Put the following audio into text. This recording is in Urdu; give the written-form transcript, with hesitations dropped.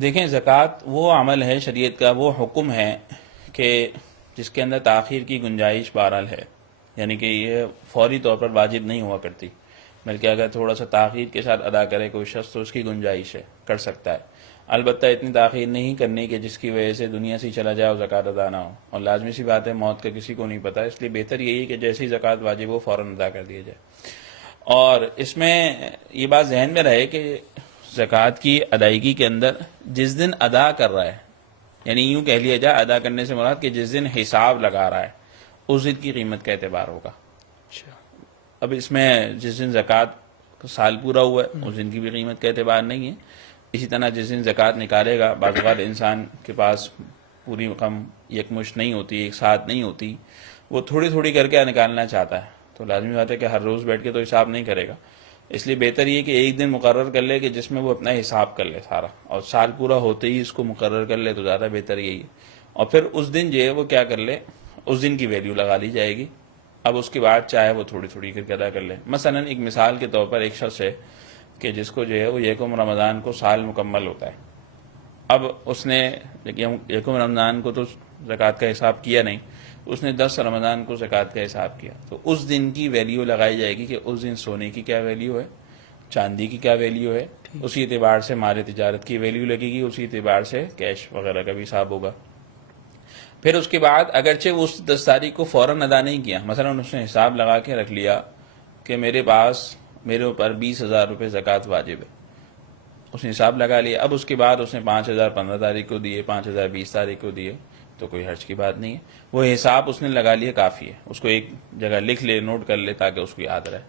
دیکھیں، زکوٰۃ وہ عمل ہے، شریعت کا وہ حکم ہے کہ جس کے اندر تاخیر کی گنجائش بہرحال ہے، یعنی کہ یہ فوری طور پر واجب نہیں ہوا کرتی، بلکہ اگر تھوڑا سا تاخیر کے ساتھ ادا کرے کوئی شخص تو اس کی گنجائش ہے، کر سکتا ہے۔ البتہ اتنی تاخیر نہیں کرنی کہ جس کی وجہ سے دنیا سے چلا جائے اور زکوٰۃ ادا نہ ہو، اور لازمی سی بات ہے موت کا کسی کو نہیں پتہ، اس لیے بہتر یہی ہے کہ جیسی زکوٰۃ واجب ہو فوراً ادا کر دیا جائے۔ اور اس میں یہ بات ذہن میں رہے کہ زکوٰۃ کی ادائیگی کے اندر جس دن ادا کر رہا ہے، یعنی یوں کہہ لیا جائے ادا کرنے سے مراد کہ جس دن حساب لگا رہا ہے اس دن کی قیمت کا اعتبار ہوگا۔ اب اس میں جس دن زکوٰۃ سال پورا ہوا ہے اس دن کی بھی قیمت کا اعتبار نہیں ہے۔ اسی طرح جس دن زکوٰۃ نکالے گا، بعض اوقات انسان کے پاس پوری رقم یکمشت نہیں ہوتی، ایک ساتھ نہیں ہوتی، وہ تھوڑی تھوڑی کر کے نکالنا چاہتا ہے، تو لازمی بات ہے کہ ہر روز بیٹھ کے تو حساب نہیں کرے گا، اس لیے بہتر یہ کہ ایک دن مقرر کر لے کہ جس میں وہ اپنا حساب کر لے سارا، اور سال پورا ہوتے ہی اس کو مقرر کر لے تو زیادہ بہتر یہی ہے۔ اور پھر اس دن جو ہے وہ کیا کر لے، اس دن کی ویلیو لگا لی جائے گی، اب اس کے بعد چاہے وہ تھوڑی تھوڑی کر کے ادا کر لے۔ مثلا ایک مثال کے طور پر ایک شخص ہے کہ جس کو جو ہے وہ یکم رمضان کو سال مکمل ہوتا ہے، اب اس نے یکم رمضان کو تو زکوٰۃ کا حساب کیا نہیں، اس نے 10 رمضان کو زکوٰۃ کا حساب کیا، تو اس دن کی ویلیو لگائی جائے گی کہ اس دن سونے کی کیا ویلیو ہے، چاندی کی کیا ویلیو ہے، اسی اعتبار سے مال تجارت کی ویلیو لگے گی، اسی اعتبار سے کیش وغیرہ کا بھی حساب ہوگا۔ پھر اس کے بعد اگرچہ وہ اس 10 تاریخ کو فوراً ادا نہیں کیا، مثلا اس نے حساب لگا کے رکھ لیا کہ میرے اوپر 20,000 روپے زکوٰۃ واجب ہے، اس نے حساب لگا لیا، اب اس کے بعد اس نے 5,000 15 تاریخ کو دیے، 5,000 20 تاریخ کو دیے، تو کوئی حرج کی بات نہیں ہے، وہ حساب اس نے لگا لیا کافی ہے، اس کو ایک جگہ لکھ لے، نوٹ کر لے تاکہ اس کو یاد رہے۔